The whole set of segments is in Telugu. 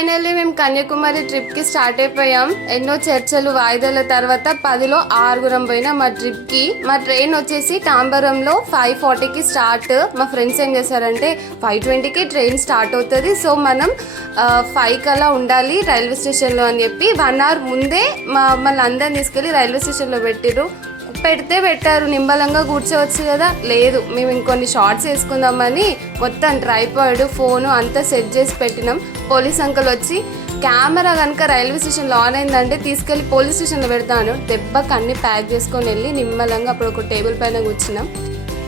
ఫైనల్లీ మేము కన్యాకుమారి ట్రిప్కి స్టార్ట్ అయిపోయాం. ఎన్నో చర్చలు వాయిదాల తర్వాత 10లో 6 పోయినా మా ట్రిప్కి. మా ట్రైన్ వచ్చేసి తాంబరంలో 5:40కి స్టార్ట్. మా ఫ్రెండ్స్ ఏం చేశారంటే 5:20కి ట్రైన్ స్టార్ట్ అవుతుంది, సో మనం 5 అలా ఉండాలి రైల్వే స్టేషన్లో అని చెప్పి 1 అవర్ ముందే మమ్మల్ని అందరిని తీసుకెళ్ళి రైల్వే స్టేషన్లో పెట్టారు. నిమ్మలంగా కూర్చోవచ్చు కదా, లేదు మేము ఇంకొన్ని షార్ట్స్ వేసుకుందామని మొత్తం ట్రైపాడ్ ఫోను అంతా సెట్ చేసి పెట్టినాం. పోలీస్ అంకుల్ వచ్చి కెమెరా కనుక రైల్వే స్టేషన్లో ఆన్ అయిందంటే తీసుకెళ్ళి పోలీస్ స్టేషన్లో పెడతాను, దెబ్బకి అన్ని ప్యాక్ చేసుకొని వెళ్ళి నిమ్మలంగా అప్పుడు ఒక టేబుల్ పైన కూర్చున్నాం.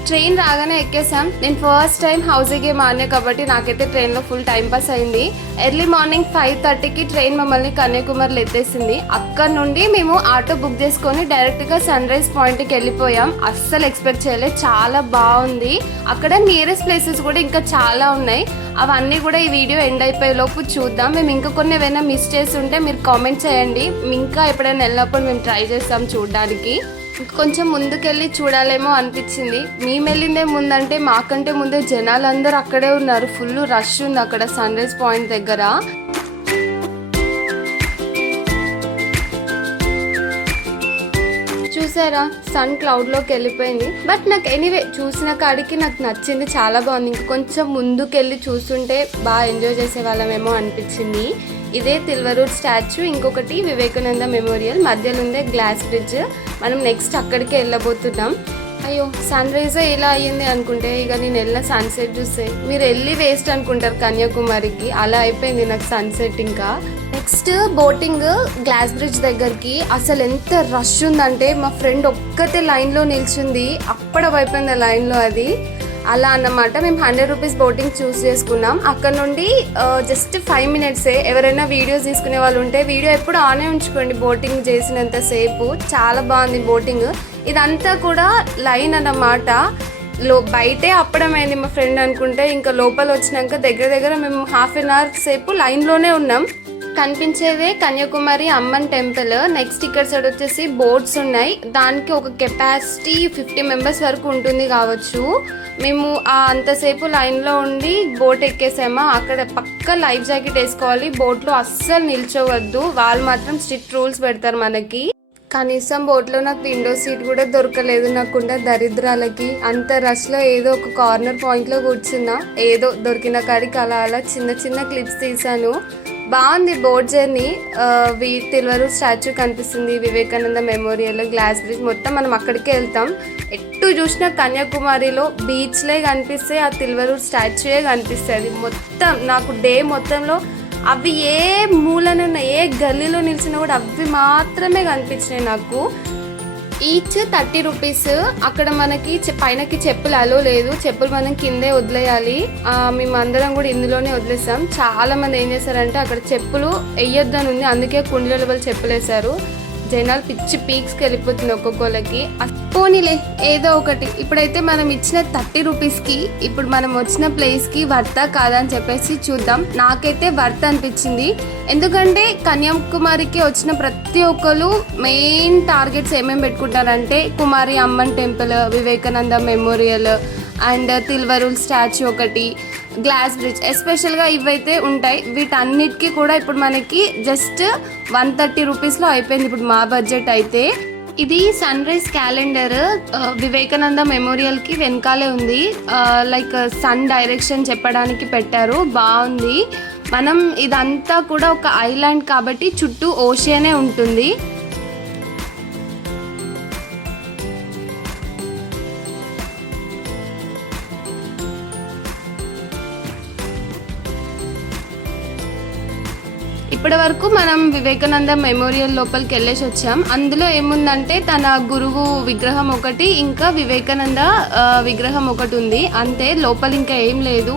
ట్రైన్ రాగానే ఎక్కేసాం. నేను ఫస్ట్ టైం హౌసింగ్ మానే కాబట్టి నాకైతే ట్రైన్లో ఫుల్ టైం పాస్ అయింది. ఎర్లీ మార్నింగ్ 5:30కి ట్రైన్ మమ్మల్ని కన్యాకుమారిలో ఎత్తేసింది. అక్కడ నుండి మేము ఆటో బుక్ చేసుకొని డైరెక్ట్గా సన్ రైజ్ పాయింట్కి వెళ్ళిపోయాం. అస్సలు ఎక్స్పెక్ట్ చేయలేదు, చాలా బాగుంది. అక్కడ నియరెస్ట్ ప్లేసెస్ కూడా ఇంకా చాలా ఉన్నాయి, అవన్నీ కూడా ఈ వీడియో ఎండ్ అయిపోయే లోపు చూద్దాం. మేము ఇంకా కొన్ని ఏమైనా మిస్ చేసి ఉంటే మీరు కామెంట్ చేయండి, ఇంకా ఎప్పుడైనా వెళ్ళినప్పుడు మేము ట్రై చేస్తాం చూడడానికి. కొంచెం ముందుకెళ్ళి చూడాలేమో అనిపించింది. మేము వెళ్ళిందే ముందంటే మాకంటే ముందే జనాలందరూ అక్కడే ఉన్నారు, ఫుల్ రష్ ఉంది అక్కడ సన్ రైజ్ పాయింట్ దగ్గర. చూసారా సన్ క్లౌడ్లోకి వెళ్ళిపోయింది. బట్ నాకు ఎనీవే చూసిన కాడికి నాకు నచ్చింది, చాలా బాగుంది. ఇంకా కొంచెం ముందుకెళ్ళి చూస్తుంటే బాగా ఎంజాయ్ చేసే వాళ్ళమేమో అనిపించింది. ఇదే తిల్వరూర్ స్టాచ్యూ, ఇంకొకటి వివేకానంద మెమోరియల్, మధ్యలో ఉందే గ్లాస్ బ్రిడ్జ్. మనం నెక్స్ట్ అక్కడికే వెళ్ళబోతున్నాం. అయ్యో సన్ రైజ్ ఇలా అయ్యింది అనుకుంటే ఇక నేను వెళ్ళిన సన్సెట్ చూస్తే మీరు వెళ్ళి వేస్ట్ అనుకుంటారు కన్యాకుమారికి, అలా అయిపోయింది నాకు సన్సెట్. ఇంకా నెక్స్ట్ బోటింగ్ గ్లాస్ బ్రిడ్జ్ దగ్గరికి. అసలు ఎంత రష్ ఉందంటే మా ఫ్రెండ్ ఒక్కతే లైన్లో నిల్చుంది, అప్పుడైపోయింది ఆ లైన్లో అది. అలా అన్నమాట. మేము 100 రూపీస్ బోటింగ్ చూస్ చేసుకున్నాం. అక్కడ నుండి జస్ట్ 5 మినిట్సే. ఎవరైనా వీడియోస్ తీసుకునే వాళ్ళు ఉంటే వీడియో ఎప్పుడు ఆనే ఉంచుకోండి బోటింగ్ చేసినంతసేపు. చాలా బాగుంది బోటింగ్. ఇదంతా కూడా లైన్ అన్నమాట. బయటే అప్పడమైంది మా ఫ్రెండ్ అనుకుంటే, ఇంకా లోపల వచ్చినాక దగ్గర మేము ½ అన్ అవర్ సేపు లైన్లోనే ఉన్నాం. కనిపించేదే కన్యాకుమారి అమ్మన్ టెంపుల్. నెక్స్ట్ ఇక్కడ సైడ్ వచ్చేసి బోట్స్ ఉన్నాయి, దానికి ఒక కెపాసిటీ 50 మెంబర్స్ వరకు ఉంటుంది కావచ్చు. మేము అంతసేపు లైన్లో ఉండి బోట్ ఎక్కేసామా. అక్కడ పక్క లైఫ్ జాకెట్ వేసుకోవాలి, బోట్లో అస్సలు నిల్చోవద్దు, వాళ్ళు మాత్రం స్ట్రిక్ట్ రూల్స్ పెడతారు మనకి. కనీసం బోట్లో నాకు విండో సీట్ కూడా దొరకలేదు, నాకుండే దరిద్రాలకి. అంత రష్లో ఏదో ఒక కార్నర్ పాయింట్లో కూర్చున్నా, ఏదో దొరికిన కాడికి అలా చిన్న క్లిప్స్ తీసాను. బాగుంది బోట్ జర్నీ. తిల్వరూర్ స్టాచ్యూ కనిపిస్తుంది, వివేకానంద మెమోరియల్, గ్లాస్ బ్రిడ్జ్, మొత్తం మనం అక్కడికే వెళ్తాం. ఎటు చూసినా కన్యాకుమారిలో బీచ్లే కనిపిస్తే ఆ తిల్వరూర్ స్టాచ్యూయే కనిపిస్తుంది. మొత్తం నాకు డే మొత్తంలో అవి ఏ మూలనున్న ఏ గల్లీలో నిలిచినా కూడా అవి మాత్రమే కనిపించినాయి నాకు. Each 30 rupees. అక్కడ మనకి పైనకి చెప్పులు అలో లేదు, చెప్పులు మనం కిందే వదిలేయాలి. మేము అందరం కూడా ఇందులోనే వదిలేసాం. చాలా మంది ఏం చేశారంటే అక్కడ చెప్పులు వేయొద్దని ఉంది, అందుకే కుండీల వాళ్ళు చెప్పులు వేశారు. జనాలు పిచ్చి పీక్స్కి వెళ్ళిపోతుంది ఒక్కొక్కళ్ళకి. పోనీలే ఏదో ఒకటి. ఇప్పుడైతే మనం ఇచ్చిన 30 రూపీస్కి ఇప్పుడు మనం వచ్చిన ప్లేస్కి వర్తా కాదా అని చెప్పేసి చూద్దాం. నాకైతే వర్త్ అనిపించింది, ఎందుకంటే కన్యాకుమారికి వచ్చిన ప్రతి ఒక్కరు మెయిన్ టార్గెట్స్ ఏమేమి పెట్టుకుంటారంటే Kumari Amman temple, Vivekananda memorial and Thiruvalluvar statue ఒకటి, గ్లాస్ బ్రిడ్జ్, ఎస్పెషల్గా ఇవైతే ఉంటాయి. వీటన్నిటికీ కూడా ఇప్పుడు మనకి జస్ట్ 130 రూపీస్లో అయిపోయింది ఇప్పుడు మా బడ్జెట్ అయితే. ఇది సన్ రైజ్ క్యాలెండర్ వివేకానంద మెమోరియల్కి వెనకాలే ఉంది. లైక్ సన్ డైరెక్షన్ చెప్పడానికి పెట్టారు, బాగుంది. మనం ఇదంతా కూడా ఒక ఐలాండ్ కాబట్టి చుట్టూ ఓషియనే ఉంటుంది. ఇప్పటి వరకు మనం వివేకానంద మెమోరియల్ లోపలికి వెళ్ళేసి వచ్చాం. అందులో ఏముందంటే తన గురువు విగ్రహం ఒకటి, ఇంకా వివేకానంద విగ్రహం ఒకటి ఉంది, అంతే. లోపల ఇంకా ఏం లేదు.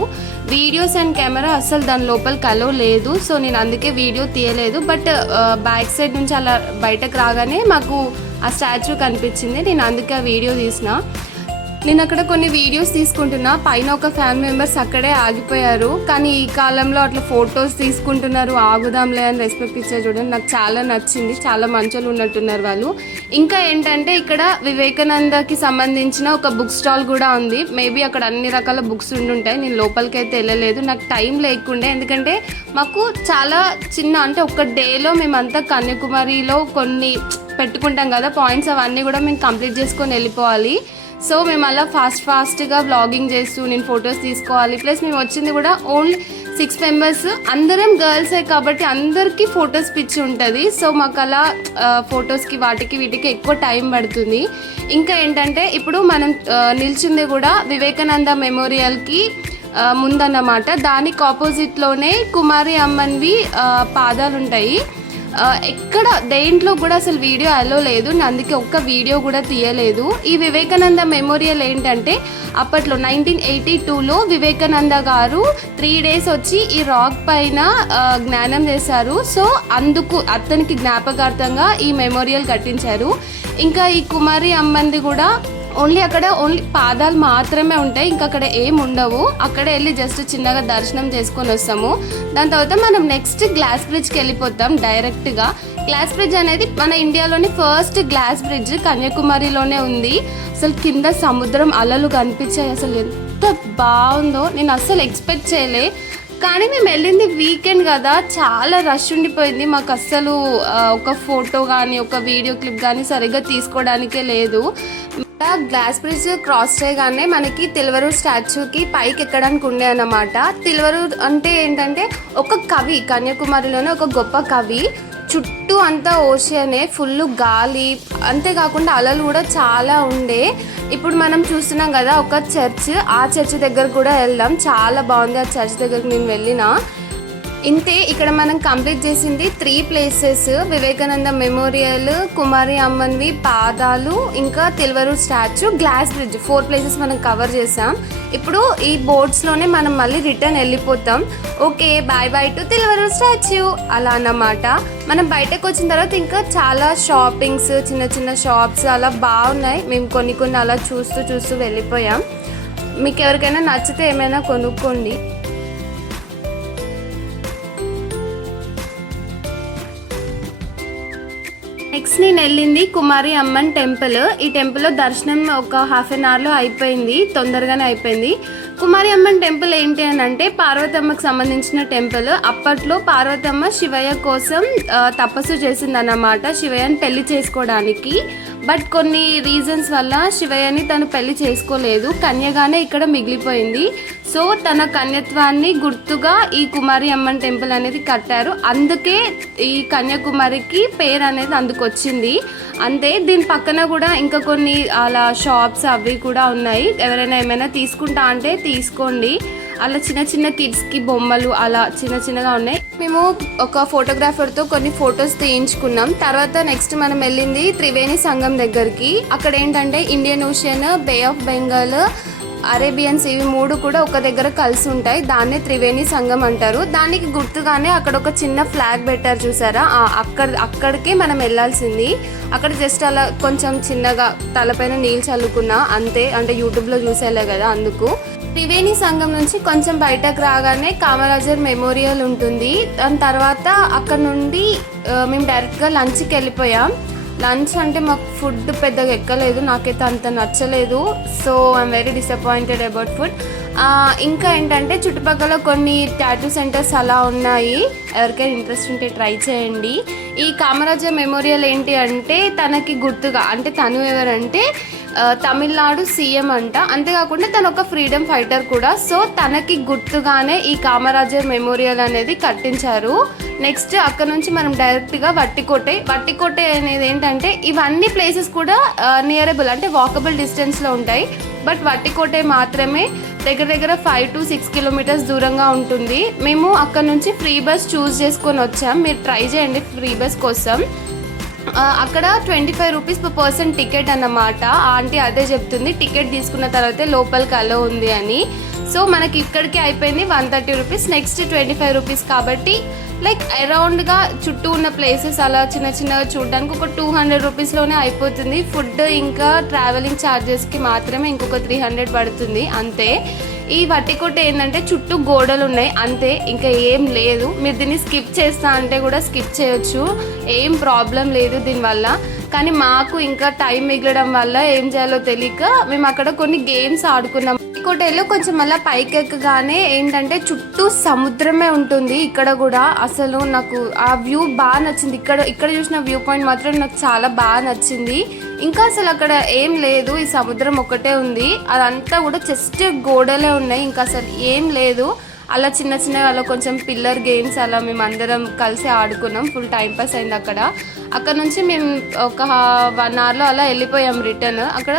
వీడియోస్ అండ్ కెమెరా అస్సలు దాని లోపలికి అలో లేదు, సో నేను అందుకే వీడియో తీయలేదు. బట్ బ్యాక్ సైడ్ నుంచి అలా బయటకు రాగానే మాకు ఆ స్టాచ్యూ కనిపించింది, నేను అందుకే ఆ వీడియో తీసిన. నేను అక్కడ కొన్ని వీడియోస్ తీసుకుంటున్నా, పైన ఒక ఫ్యామిలీ మెంబర్స్ అక్కడే ఆగిపోయారు. కానీ ఈ కాలంలో అట్లా ఫొటోస్ తీసుకుంటున్నారు, ఆగుదాంలే అని రెస్పెక్ట్ ఇచ్చారు. చూడండి, నాకు చాలా నచ్చింది. చాలా మంచోళ్ళు ఉన్నట్టున్నారు వాళ్ళు. ఇంకా ఏంటంటే ఇక్కడ వివేకానందకి సంబంధించిన ఒక బుక్ స్టాల్ కూడా ఉంది. మేబీ అక్కడ అన్ని రకాల బుక్స్ ఉండుంటాయి. నేను లోపలికి అయితే వెళ్ళలేదు, నాకు టైం లేకుండే. ఎందుకంటే మాకు చాలా చిన్న, అంటే ఒక డేలో మేమంతా కన్యాకుమారిలో కొన్ని పెట్టుకుంటాం కదా పాయింట్స్, అవన్నీ కూడా మేము కంప్లీట్ చేసుకొని వెళ్ళిపోవాలి. సో మేము అలా ఫాస్ట్గా వ్లాగింగ్ చేస్తూ నేను ఫొటోస్ తీసుకోవాలి. ప్లస్ మేము వచ్చింది కూడా ఓన్లీ 6 మెంబర్స్, అందరం గర్ల్సే కాబట్టి అందరికీ ఫొటోస్ పిచ్చి ఉంటుంది. సో మాకు అలా ఫొటోస్కి వాటికి వీటికి ఎక్కువ టైం పడుతుంది. ఇంకా ఏంటంటే ఇప్పుడు మనం నిల్చుంది కూడా వివేకానంద మెమోరియల్కి ముందన్నమాట. దానికి ఆపోజిట్లోనే కుమారి అమ్మన్వి పాదాలు ఉంటాయి. ఎక్కడ దేంట్లో కూడా అసలు వీడియో అలో లేదు, అందుకే ఒక్క వీడియో కూడా తీయలేదు. ఈ వివేకానంద మెమోరియల్ ఏంటంటే అప్పట్లో 1982లో వివేకానంద గారు 3 days వచ్చి ఈ రాక్ పైన జ్ఞానం చేశారు. సో అందుకు అతనికి జ్ఞాపకార్థంగా ఈ మెమోరియల్ కట్టించారు. ఇంకా ఈ కుమారి అమ్మంది కూడా అక్కడ ఓన్లీ పాదాలు మాత్రమే ఉంటాయి, ఇంకా అక్కడ ఏం ఉండవు. అక్కడ వెళ్ళి జస్ట్ చిన్నగా దర్శనం చేసుకొని వస్తాము. దాని తర్వాత మనం నెక్స్ట్ గ్లాస్ బ్రిడ్జ్కి వెళ్ళిపోతాం డైరెక్ట్గా. గ్లాస్ బ్రిడ్జ్ అనేది మన ఇండియాలోని ఫస్ట్ గ్లాస్ బ్రిడ్జ్ కన్యాకుమారిలోనే ఉంది. అసలు కింద సముద్రం అలలు కనిపించాయి, అసలు ఎంత బాగుందో. నేను అస్సలు ఎక్స్పెక్ట్ చేయలే. కానీ మేము వెళ్ళింది వీకెండ్ కదా, చాలా రష్ ఉండిపోయింది. మాకు అస్సలు ఒక ఫోటో కానీ ఒక వీడియో క్లిప్ కానీ సరిగ్గా తీసుకోవడానికే లేదు. గ్లాస్ బ్రిడ్జ్ క్రాస్ చేయగానే మనకి తిల్వరూర్ స్టాచ్యూకి పైకి ఎక్కడానికి ఉండే అన్నమాట. తిల్వరూర్ అంటే ఏంటంటే ఒక కవి, కన్యాకుమారిలోనే ఒక గొప్ప కవి. చుట్టూ అంతా ఓషనే, ఫుల్ గాలి, అంతేకాకుండా అలలు కూడా చాలా ఉండే. ఇప్పుడు మనం చూస్తున్నాం కదా ఒక చర్చ్, ఆ చర్చ్ దగ్గర కూడా వెళ్దాం. చాలా బాగుంది ఆ చర్చ్ దగ్గరకు నేను వెళ్ళినా. ఇంతే, ఇక్కడ మనం కంప్లీట్ చేసింది 3 places: వివేకానంద మెమోరియల్, కుమారి అమ్మన్వి పాదాలు, ఇంకా తిల్వరూర్ స్టాచ్యూ, గ్లాస్ బ్రిడ్జ్. 4 places మనం కవర్ చేసాం. ఇప్పుడు ఈ బోట్స్లోనే మనం మళ్ళీ రిటర్న్ వెళ్ళిపోతాం. ఓకే, బాయ్ టు తిల్వరూర్ స్టాచ్యూ అలా అన్నమాట. మనం బయటకు వచ్చిన తర్వాత ఇంకా చాలా షాపింగ్స్, చిన్న షాప్స్ అలా బాగున్నాయి. మేము కొన్ని అలా చూస్తూ వెళ్ళిపోయాం. మీకు ఎవరికైనా నచ్చితే ఏమైనా కొనుక్కోండి. నెక్స్ట్ నేను వెళ్ళింది కుమారి అమ్మన్ టెంపుల్. ఈ టెంపుల్లో దర్శనం ఒక 1/2 an hourలో అయిపోయింది, తొందరగానే అయిపోయింది. కుమారి అమ్మన్ టెంపుల్ ఏంటి అని అంటే పార్వతమ్మకు సంబంధించిన టెంపుల్. అప్పట్లో పార్వతమ్మ శివయ్య కోసం తపస్సు చేసిందన్నమాట, శివయ్యని పెళ్లి చేసుకోవడానికి. బట్ కొన్ని రీజన్స్ వల్ల శివయ్యని తను పెళ్లి చేసుకోలేదు, కన్యగానే ఇక్కడ మిగిలిపోయింది. సో తన కన్యత్వాన్ని గుర్తుగా ఈ కుమారి అమ్మన్ టెంపుల్ అనేది కట్టారు. అందుకే ఈ కన్యాకుమారికి పేరు అనేది అందుకొచ్చింది. అంతే, దీని పక్కన కూడా ఇంకా కొన్ని అలా షాప్స్ అవి కూడా ఉన్నాయి. ఎవరైనా ఏమైనా తీసుకుంటా అంటే తీసుకోండి. అలా చిన్న కిడ్స్కి బొమ్మలు అలా చిన్నగా ఉన్నాయి. మేము ఒక ఫోటోగ్రాఫర్తో కొన్ని ఫొటోస్ తీయించుకున్నాం. తర్వాత నెక్స్ట్ మనం వెళ్ళింది త్రివేణి సంగం దగ్గరికి. అక్కడ ఏంటంటే Indian Ocean, bay of Bengal, Arabian sea, 3 కూడా ఒక దగ్గర కలిసి ఉంటాయి. దాన్నే త్రివేణి సంగం అంటారు. దానికి గుర్తుగానే అక్కడ ఒక చిన్న ఫ్లాగ్ పెట్టారు, చూసారా? అక్కడికే మనం వెళ్ళాల్సింది. అక్కడ జస్ట్ అలా కొంచెం చిన్నగా తలపైన నీళ్ళు చల్లుకున్నా అంతే, అంటే యూట్యూబ్లో చూసేలే కదా అందుకు. త్రివేణి సంగం నుంచి కొంచెం బయటకు రాగానే కామరాజర్ మెమోరియల్ ఉంటుంది. దాని తర్వాత అక్కడ నుండి మేము డైరెక్ట్గా లంచ్కి వెళ్ళిపోయాం. లంచ్ అంటే మాకు ఫుడ్ పెద్దగా ఎక్కలేదు, నాకైతే అంత నచ్చలేదు. So I'm very disappointed about food. ఇంకా ఏంటంటే చుట్టుపక్కల కొన్ని టాటూ సెంటర్స్ అలా ఉన్నాయి, ఎవరికైనా ఇంట్రెస్ట్ ఉంటే ట్రై చేయండి. ఈ కామరాజ మెమోరియల్ ఏంటి అంటే తనకి గుర్తుగా, అంటే తను ఎవరంటే తమిళనాడు సీఎం అంట, అంతేకాకుండా తను ఒక ఫ్రీడమ్ ఫైటర్ కూడా. సో తనకి గుర్తుగానే ఈ కామరాజర్ మెమోరియల్ అనేది కట్టించారు. నెక్స్ట్ అక్కడ నుంచి మనం డైరెక్ట్గా వట్టికోటై అనేది ఏంటంటే ఇవన్నీ ప్లేసెస్ కూడా నియరబుల్, అంటే వాకబుల్ డిస్టెన్స్లో ఉంటాయి. బట్ వట్టికోటై మాత్రమే దగ్గర 5 to 6 kilometers దూరంగా ఉంటుంది. మేము అక్కడ నుంచి ఫ్రీ బస్ చూస్ చేసుకొని వచ్చాం. మీరు ట్రై చేయండి ఫ్రీ బస్ కోసం. అక్కడ 25 రూపీస్ పర్ పర్సన్ టికెట్ అన్నమాట. ఆంటీ అదే చెప్తుంది, టికెట్ తీసుకున్న తర్వాతే లోపలికి అలో ఉంది అని. సో మనకి ఇక్కడికి అయిపోయింది 130 రూపీస్, నెక్స్ట్ 25 రూపీస్. కాబట్టి లైక్ అరౌండ్గా చుట్టూ ఉన్న ప్లేసెస్ అలా చిన్న చిన్నగా చూడడానికి ఒక 200 రూపీస్లోనే అయిపోతుంది. ఫుడ్ ఇంకా ట్రావెలింగ్ ఛార్జెస్కి మాత్రమే ఇంకొక 300 పడుతుంది అంతే. ఈ వట్టికోట ఏంటంటే చుట్టూ గోడలు ఉన్నాయి అంతే, ఇంకా ఏం లేదు. మీరు దీన్ని స్కిప్ చేస్తా అంటే కూడా స్కిప్ చేయొచ్చు, ఏం ప్రాబ్లం లేదు దీనివల్ల. కానీ మాకు ఇంకా టైం మిగలడం వల్ల ఏం చేయాలో తెలియక మేము అక్కడ కొన్ని గేమ్స్ ఆడుకున్నాం. కోటలో కొంచెం మళ్ళీ పైకి ఎక్కగానే ఏంటంటే చుట్టూ సముద్రమే ఉంటుంది. ఇక్కడ కూడా అసలు నాకు ఆ వ్యూ బాగా నచ్చింది. ఇక్కడ చూసిన వ్యూ పాయింట్ మాత్రం నాకు చాలా బాగా నచ్చింది. ఇంకా అసలు అక్కడ ఏం లేదు, ఈ సముద్రం ఒకటే ఉంది. అదంతా కూడా జస్ట్ గోడలే ఉన్నాయి, ఇంకా అసలు ఏం లేదు. అలా చిన్న చిన్నగా అలా కొంచెం పిల్లర్ గేమ్స్ అలా మేము అందరం కలిసి ఆడుకున్నాం. ఫుల్ టైం పాస్ అయింది అక్కడ నుంచి మేము ఒక 1 అవర్లో అలా వెళ్ళిపోయాం రిటర్న్. అక్కడ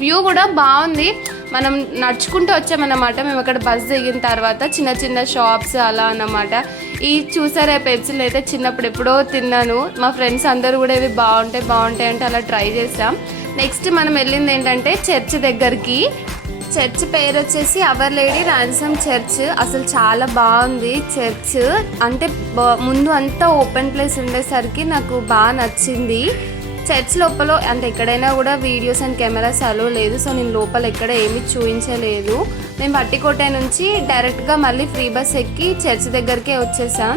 వ్యూ కూడా బాగుంది. మనం నడుచుకుంటూ వచ్చామన్నమాట. మేము అక్కడ బస్ దిగిన తర్వాత చిన్న చిన్న షాప్స్ అలా అన్నమాట. ఈ చూసారా పెప్సీలు అయితే చిన్నప్పుడు ఎప్పుడో తిన్నాను. మా ఫ్రెండ్స్ అందరూ కూడా ఇవి బాగుంటాయి అంటే అలా ట్రై చేసాం. నెక్స్ట్ మనం వెళ్ళింది ఏంటంటే చర్చ్ దగ్గరికి. చర్చ్ పేరు వచ్చేసి అవర్ లేడీ ర్యాన్సమ్ చర్చ్. అసలు చాలా బాగుంది చర్చ్. అంటే ముందు అంతా ఓపెన్ ప్లేస్ ఉండేసరికి నాకు బాగా నచ్చింది. చర్చ్ లోపల అంటే ఎక్కడైనా కూడా వీడియోస్ అండ్ కెమెరాస్ అలో లేదు. సో నేను లోపల ఎక్కడ ఏమీ చూపించలేదు. మేము వట్టికోట నుంచి డైరెక్ట్గా మళ్ళీ ఫ్రీ బస్ ఎక్కి చర్చ్ దగ్గరికే వచ్చేసాం.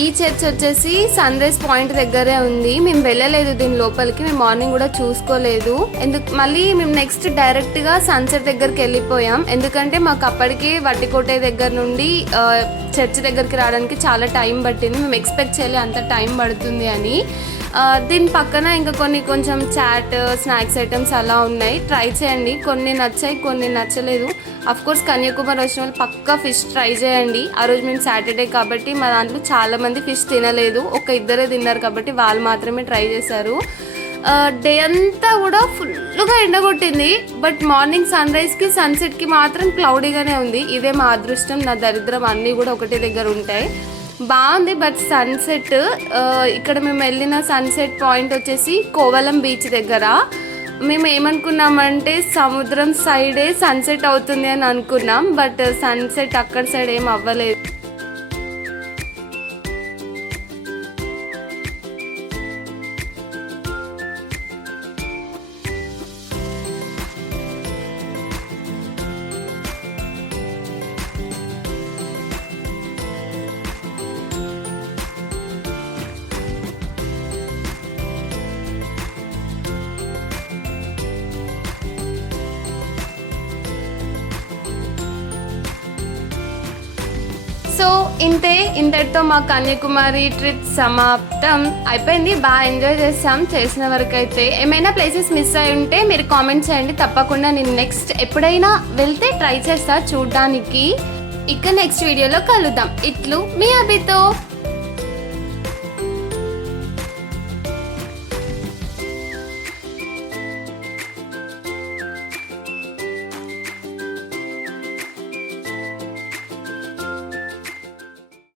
ఈ చర్చ్ వచ్చేసి సన్ రైజ్ పాయింట్ దగ్గరే ఉంది. మేము వెళ్ళలేదు దీని లోపలికి, మేము మార్నింగ్ కూడా చూసుకోలేదు. మళ్ళీ మేము నెక్స్ట్ డైరెక్ట్గా సన్సెట్ దగ్గరికి వెళ్ళిపోయాం. ఎందుకంటే మాకు అప్పటికే వట్టికోట దగ్గర నుండి చర్చ్ దగ్గరికి రావడానికి చాలా టైం పట్టింది. మేము ఎక్స్పెక్ట్ చేయలేదు అంత టైం పడుతుంది అని. దీని పక్కన ఇంకా కొంచెం చాట్ స్నాక్స్ ఐటమ్స్ అలా ఉన్నాయి, ట్రై చేయండి. కొన్ని నచ్చాయి, కొన్ని నచ్చలేదు. అఫ్ కోర్స్ కన్యాకుమారి వచ్చిన వాళ్ళు పక్కా ఫిష్ ట్రై చేయండి. ఆ రోజు మేము సాటర్డే కాబట్టి మా దాంట్లో చాలా మంది ఫిష్ తినలేదు, ఒక ఇద్దరే తిన్నారు కాబట్టి వాళ్ళు మాత్రమే ట్రై చేశారు. డే అంతా కూడా ఫుల్గా ఎండగొట్టింది. బట్ మార్నింగ్ సన్ రైజ్కి సన్సెట్కి మాత్రం క్లౌడీగానే ఉంది. ఇదే మా అదృష్టం, నా దరిద్రం అన్నీ కూడా ఒకటే దగ్గర ఉంటాయి. బాగుంది. బట్ సన్సెట్ ఇక్కడ మేము వెళ్ళిన సన్సెట్ పాయింట్ వచ్చేసి కోవలం బీచ్ దగ్గర. మేము ఏమనుకున్నామంటే సముద్రం సైడే సన్సెట్ అవుతుంది అని అనుకున్నాం. బట్ సన్సెట్ అక్కడ సైడ్ ఏం అవ్వలేదు. సో ఇంతటితో మా కన్యాకుమారి ట్రిప్ సమాప్తం అయిపోయింది. బాగా ఎంజాయ్ చేసాం చేసిన వరకు అయితే. ఏమైనా ప్లేసెస్ మిస్ అయి ఉంటే మీరు కామెంట్ చేయండి, తప్పకుండా నేను నెక్స్ట్ ఎప్పుడైనా వెళ్తే ట్రై చేస్తా చూడడానికి. ఇక నెక్స్ట్ వీడియోలో కలుద్దాం. ఇట్లు మీ అభితో.